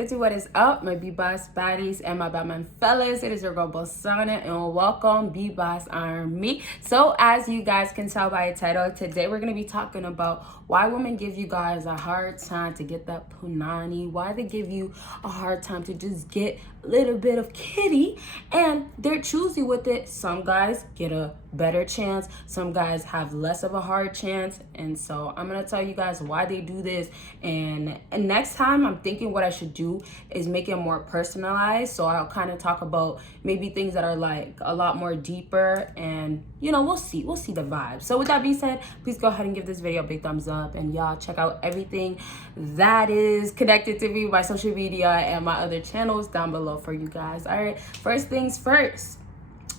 What is up, my BBossBaddies and my Batman fellas? It is your girl Bosana, and welcome BBossArmy. So as you guys can tell by the title, today we're going to be talking about why women give you guys a hard time to get that punani, why they give you a hard time to just get a little bit of kitty, and they're choosy with it. Some guys get a better chance, some guys have less of a hard chance, and so I'm gonna tell you guys why they do this. And next time I'm thinking what I should do is make it more personalized, so I'll kind of talk about maybe things that are like a lot more deeper, and you know, we'll see the vibe. So with that being said, please go ahead and give this video a big thumbs up, and y'all check out everything that is connected to me, my social media and my other channels down below for you guys. All right, first things first,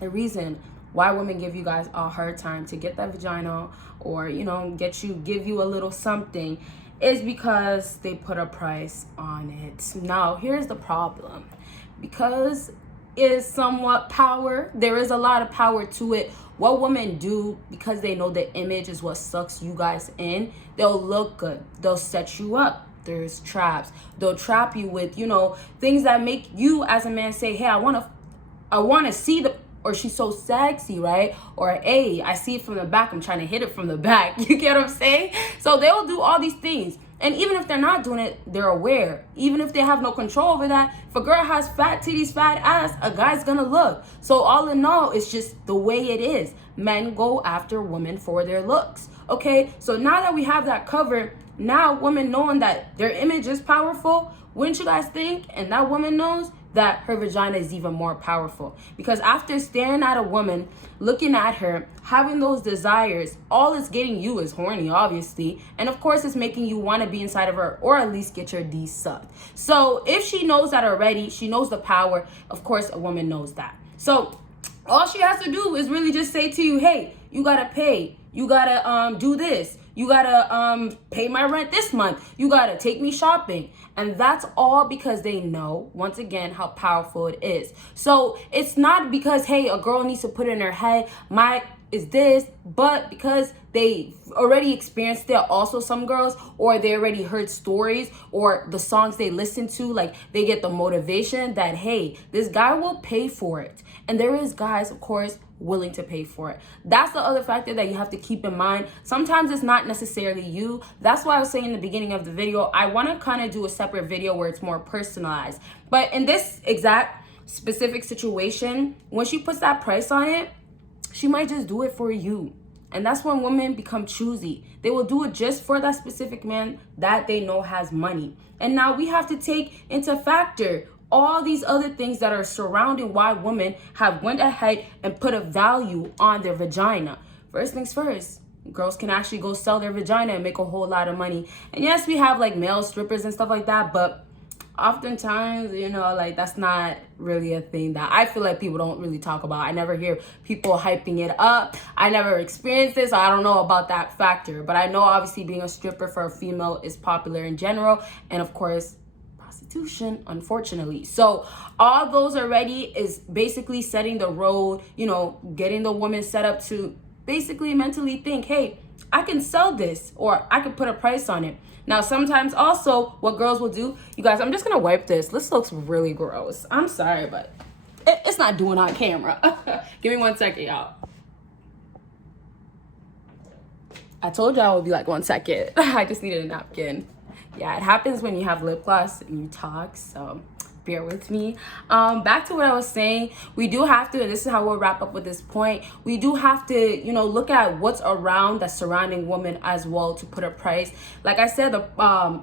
the reason why women give you guys a hard time to get that vagina, or you know, give you a little something, is because they put a price on it. Now here's the problem: because is somewhat power, there is a lot of power to it. What women do, because they know the image is what sucks you guys in, they'll look good, they'll set you up. There's traps, they'll trap you with, you know, things that make you as a man say, hey, I want to see the, or she's so sexy, right? Or, hey, I see it from the back, I'm trying to hit it from the back. You get what I'm saying? So they'll do all these things. And even if they're not doing it, they're aware. Even if they have no control over that, if a girl has fat titties, fat ass, a guy's gonna look. So all in all, it's just the way it is. Men go after women for their looks, okay? So now that we have that covered, now women knowing that their image is powerful, wouldn't you guys think? And that woman knows that her vagina is even more powerful, because after staring at a woman, looking at her, having those desires, all it's getting you is horny, obviously, and of course it's making you want to be inside of her, or at least get your D sucked. So if she knows that already, she knows the power, of course a woman knows that. So all she has to do is really just say to you, hey, you gotta pay, you gotta do this, you gotta pay my rent this month, you gotta take me shopping. And that's all because they know, once again, how powerful it is. So it's not because, hey, a girl needs to put in her head, my is this, but because they already experienced it. Also, some girls, or they already heard stories, or the songs they listen to, like they get the motivation that, hey, this guy will pay for it. And there is guys, of course, willing to pay for it. That's the other factor that you have to keep in mind. Sometimes it's not necessarily you. That's why I was saying in the beginning of the video, I want to kind of do a separate video where it's more personalized. But in this exact specific situation, when she puts that price on it, she might just do it for you. And that's when women become choosy. They will do it just for that specific man that they know has money. And now we have to take into factor all these other things that are surrounding why women have went ahead and put a value on their vagina. First things first, girls can actually go sell their vagina and make a whole lot of money. And yes, we have like male strippers and stuff like that, but oftentimes, you know, like that's not really a thing that I feel like people don't really talk about. I never hear people hyping it up. I never experienced this, so I don't know about that factor. But I know obviously being a stripper for a female is popular in general, and of course prostitution, unfortunately. So all those already is basically setting the road, you know, getting the woman set up to basically mentally think, hey, I can sell this, or I can put a price on it. Now sometimes also what girls will do, you guys, I'm just gonna wipe this. This looks really gross, I'm sorry, but it's not doing on camera. Give me 1 second, y'all. I told y'all it would be like 1 second. I just needed a napkin. Yeah, it happens when you have lip gloss and you talk, so bear with me. Back to what I was saying, we do have to, and this is how we'll wrap up with this point, we do have to, you know, look at what's around that surrounding women as well to put a price. Like I said, the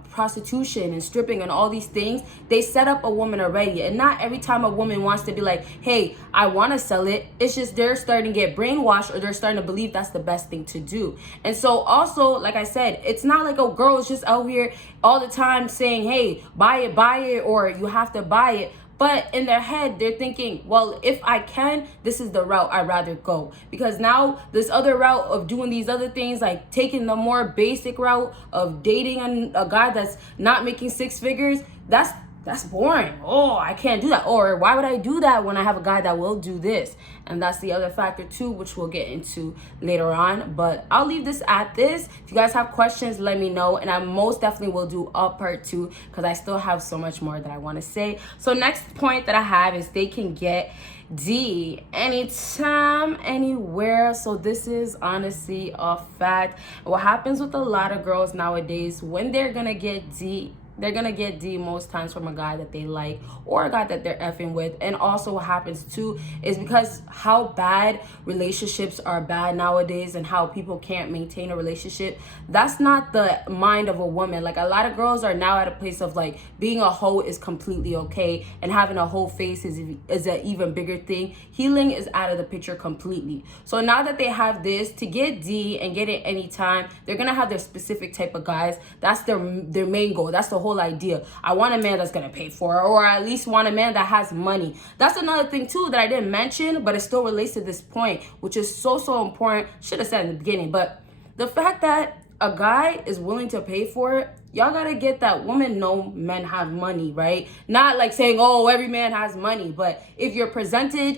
prostitution and stripping and all these things, they set up a woman already. And not every time a woman wants to be like, hey, I want to sell it, it's just they're starting to get brainwashed, or they're starting to believe that's the best thing to do. And so also, like I said, it's not like a girl is just out here all the time saying, hey, buy it, or you have to buy it. But in their head, they're thinking, well, if I can, this is the route I'd rather go. Because now this other route of doing these other things, like taking the more basic route of dating a guy that's not making 6 figures, that's that's boring. Oh, I can't do that. Or why would I do that when I have a guy that will do this? And that's the other factor too, which we'll get into later on. But I'll leave this at this. If you guys have questions, let me know. And I most definitely will do a part 2 because I still have so much more that I want to say. So next point that I have is they can get D anytime, anywhere. So this is honestly a fact. What happens with a lot of girls nowadays, when they're gonna get D, they're gonna get D most times from a guy that they like or a guy that they're effing with. And also what happens too is because how bad relationships are bad nowadays and how people can't maintain a relationship, that's not the mind of a woman. Like, a lot of girls are now at a place of like being a hoe is completely okay, and having a whole face is an even bigger thing. Healing is out of the picture completely. So now that they have this, to get D and get it anytime, they're gonna have their specific type of guys. That's their main goal. That's the whole idea. I want a man that's gonna pay for it, or at least want a man that has money. That's another thing too that I didn't mention, but it still relates to this point, which is so important. Should have said in the beginning, but the fact that a guy is willing to pay for it, y'all gotta get that women know men have money, right? Not like saying, oh, every man has money, but if you're presenting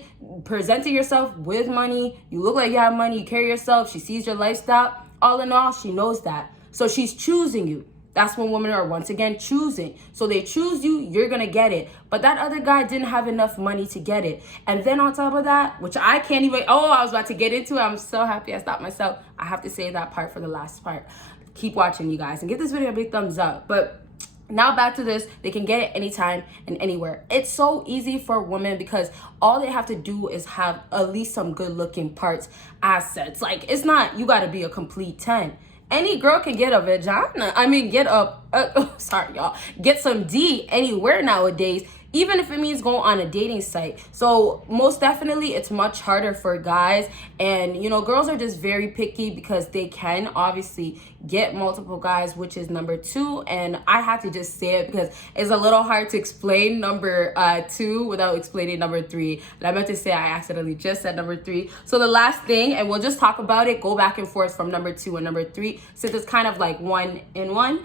yourself with money, you look like you have money, you carry yourself, she sees your lifestyle, all in all, she knows that. So she's choosing you. That's when women are once again choosing. So they choose you, you're gonna get it. But that other guy didn't have enough money to get it. And then on top of that, which I can't even, I was about to get into it. I'm so happy I stopped myself. I have to say that part for the last part. Keep watching, you guys, and give this video a big thumbs up. But now back to this, they can get it anytime and anywhere. It's so easy for women because all they have to do is have at least some good looking parts, assets. Like, it's not, you gotta be a complete 10. Any girl can get a vagina. I mean, get get some D anywhere nowadays, even if it means going on a dating site. So most definitely it's much harder for guys. And you know, girls are just very picky because they can obviously get multiple guys, which is number 2. And I had to just say it because it's a little hard to explain number 2 without explaining number 3. But I meant to say I accidentally just said number 3. So the last thing, and we'll just talk about it, go back and forth from number 2 and number 3, since it's kind of like one in one,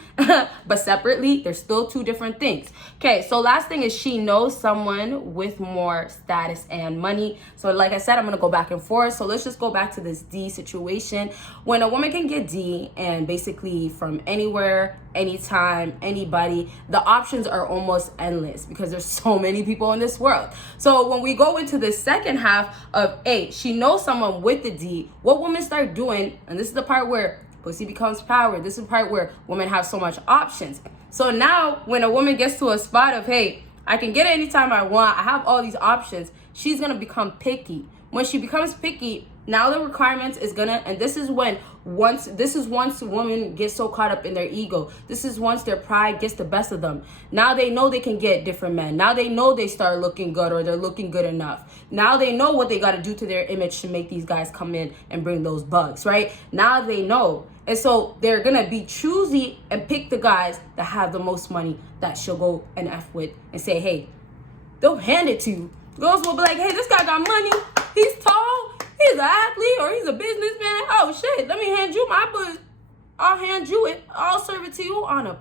but separately, there's still 2 different things. Okay, so last thing is she knows someone with more status and money. So like I said, I'm gonna go back and forth. So let's just go back to this D situation. When a woman can get D and basically from anywhere, anytime, anybody, the options are almost endless because there's so many people in this world. So when we go into the second half of A, she knows someone with the D, what women start doing, and this is the part where pussy becomes power. This is the part where women have so much options. So now when a woman gets to a spot of, hey, I can get it anytime I want, I have all these options, she's gonna become picky. When she becomes picky, now the requirements is gonna, and this is once women get so caught up in their ego. This is once their pride gets the best of them. Now they know they can get different men. Now they know they start looking good, or they're looking good enough. Now they know what they gotta do to their image to make these guys come in and bring those bugs, right? Now they know. And so they're gonna be choosy and pick the guys that have the most money that she'll go and F with and say, hey, they'll hand it to you. Girls will be like, hey, this guy got money. He's tall. He's an athlete, or he's a businessman. Oh shit, let me hand you my booty. I'll hand you it. I'll serve it to you on a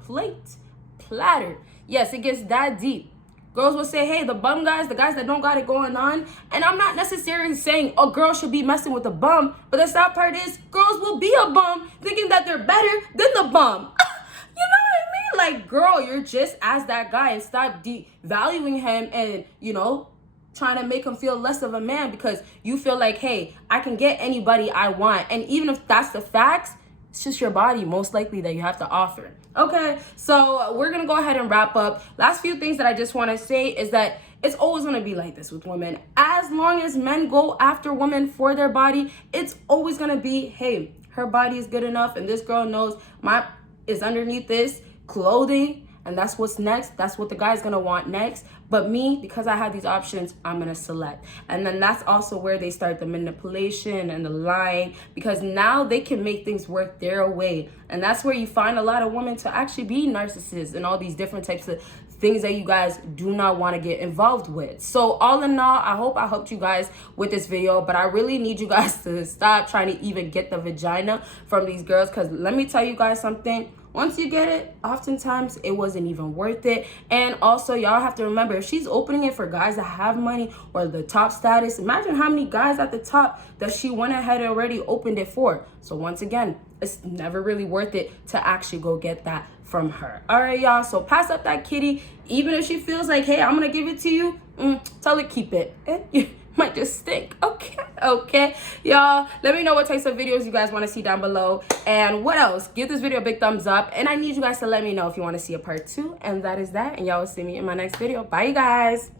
platter. Yes, it gets that deep. Girls will say, hey, the bum guys, the guys that don't got it going on. And I'm not necessarily saying a girl should be messing with a bum, but the sad part is girls will be a bum thinking that they're better than the bum. You know what I mean? Like, girl, you're just as that guy, and stop devaluing him and, you know, trying to make him feel less of a man because you feel like, hey, I can get anybody I want. And even if that's the facts, it's just your body most likely that you have to offer. Okay, so we're gonna go ahead and wrap up. Last few things that I just want to say is that it's always gonna be like this with women. As long as men go after women for their body, it's always gonna be, hey, her body is good enough, and this girl knows my is underneath this clothing, and that's what's next. That's what the guy's gonna want next. But me, because I have these options, I'm gonna select. And then that's also where they start the manipulation and the lying, because now they can make things work their way. And that's where you find a lot of women to actually be narcissists and all these different types of things that you guys do not want to get involved with. So all in all, I hope I helped you guys with this video, but I really need you guys to stop trying to even get the vagina from these girls, because let me tell you guys something. once you get it, oftentimes it wasn't even worth it. And also, y'all have to remember, if she's opening it for guys that have money or the top status, imagine how many guys at the top that she went ahead and already opened it for. So once again, it's never really worth it to actually go get that from her. All right, y'all. So pass up that kitty. Even if she feels like, hey, I'm going to give it to you, tell her keep it. It might just stink. Okay, y'all. Let me know what types of videos you guys want to see down below. And what else? Give this video a big thumbs up. And I need you guys to let me know if you want to see a part 2. And that is that. And y'all will see me in my next video. Bye, you guys.